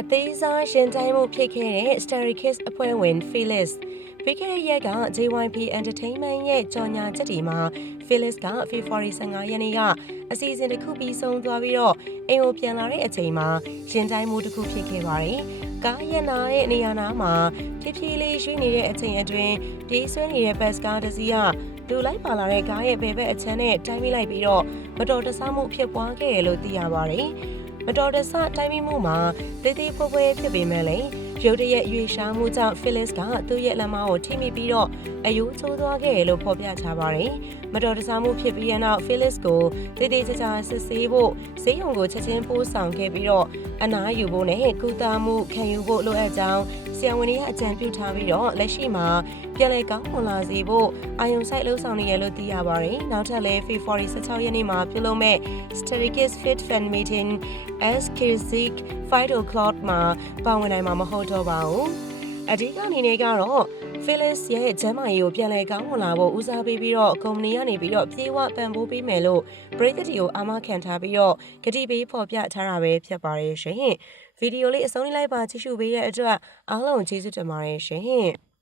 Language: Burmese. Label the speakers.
Speaker 1: အသေးစားရှင်တိုင်းမှုဖြစ်ခဲ့တဲ့ Starry Kids အဖွဲ့ဝင် Phyllis ပြီးခဲ့တဲ့ရက်က JYP Entertainment ရဲ့ကြော်ညာချက်ဒီမှာ Phyllis က February 15ရက်နေ့ကအစီအစဉ်တစ်ခုပြီးဆုံးသွားပြီးတော့အိမ်ကိုပြန်လာတဲ့အချိန်မှာရှင်တိုင်းမှုတစ်ခုဖြစ်ခဲ့ပါတယ်။ကားရနာတဲ့နေရာနာမှာဖြည်းဖြည်းလေးရွှေ့နေတဲ့အချိန်အတွင်းပြေးဆွဲနေတဲ့ bus ကားတစ်စီးကသူလိုက်ပါလာတဲ့ကားရဲ့ဘယ်ဘက်အချမ်းနဲ့တိုင်းမိလိုက်ပြီးတော့မတော်တဆမှုဖြစ်ပွားခဲ့တယ်လို့သိရပါတယ်။ မတော်တဆတိုင်းမိမှုမှာတေးသေးဖွဲဖွဲဖြစ်ပေမဲ့လည်း ရုတ်တရက်ရွေရှားမှုကြောင့် Phyllis ကသူ့ရဲ့လက်မကိုထိမိပြီးတော့အယိုးချိုးသွားခဲ့တယ်လို့ဖော်ပြထားပါတယ်။မတော်တဆမှုဖြစ်ပြီးတဲ့နောက် Phyllis ကိုတေးသေးချာချာစစ်ဆေးဖို့ဈေးရုံကိုချက်ချင်းပို့ဆောင်ခဲ့ပြီးတော့အနားယူဖို့နဲ့ကုသမှုခံယူဖို့လိုအပ်ကြောင်းဆရာဝန်တွေကအကြံပြုထားပြီးတော့လက်ရှိမှာပြန်လည်ကောင်းမွန်လာစေဖို့အာယုံဆိုင်လှုပ်ဆောင်နေရလို့သိရပါတယ်။နောက်ထပ်လည်း February 16ရက်နေ့မှာပြုလုပ်မဲ့ Sterikis Fit Fan Meeting as Kirzik Fight O'clock မှာပါဝင်နိုင်မှာမဟုတ်တော့ပါဘူး။အဓိကအနေနဲ့ကတော့ Phyllis ရဲ့ကျမ်းမာရေးကိုပြန်လည်ကောင်းမွန်လာဖို့ဦးစားပေးပြီးတော့ကုမ္ပဏီကနေပြီးတော့ပြေဝပံ့ပိုးပေးမယ်လို့ပရိသတ်တွေကိုအာမခံထားပြီးတော့ကတိပေးဖော်ပြထားတာပဲဖြစ်ပါတယ်ရှင်။ဗီဒီယိုလေးအဆုံးလေးလိုက်ပါကြည့်ရှုပေးတဲ့အတွက်အားလုံးကျေးဇူးတင်ပါတယ်ရှင်။